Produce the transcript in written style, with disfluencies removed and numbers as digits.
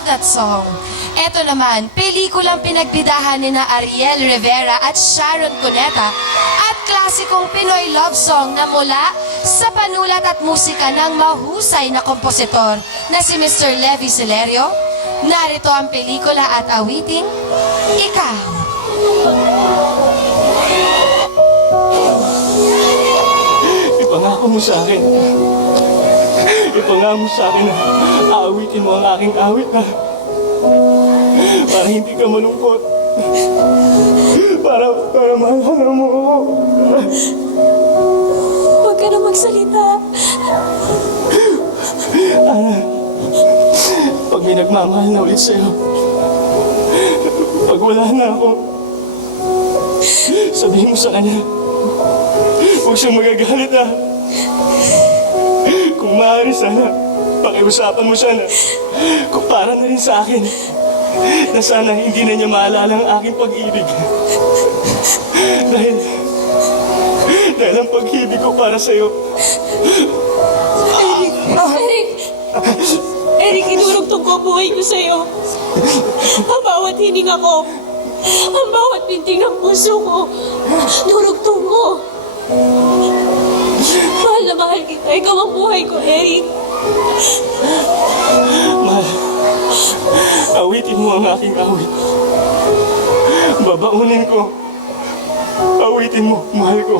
love that song. Eto naman, pelikulang pinagbidahan ni na Ariel Rivera at Sharon Cuneta at klasikong Pinoy love song na mula sa panulat at musika ng mahusay na kompositor na si Mr. Levi Celerio. Narito ang pelikula at awiting, Ikaw. Ipangako mo sa akin. Ipangako mo sa akin na aawitin mo ang aking awit na para hindi ka malungkot. Para mahalala mo ako. Huwag ka na magsalita. Ana, pag may nagmamahal na ulit sa'yo, pag wala na ako, sabihin mo sa kanya, huwag siyang magagalit ha. Kung maaari sana, pakiusapan mo sana, kung para na rin sa akin, na sana hindi na niya maalala ang aking pag-ibig. Dahil ang pag-ibig ko para sa'yo. Eric, inurugtong ko ang buhay ko sa'yo. Ang bawat hininga ko, ang bawat pinting ng puso ko, nurugtong ko. Mahal na mahal kita. Ikaw ang buhay ko, Eric. Mahal, awitin mo ang aking awit. Babaunin ko. Awitin mo, mahal ko.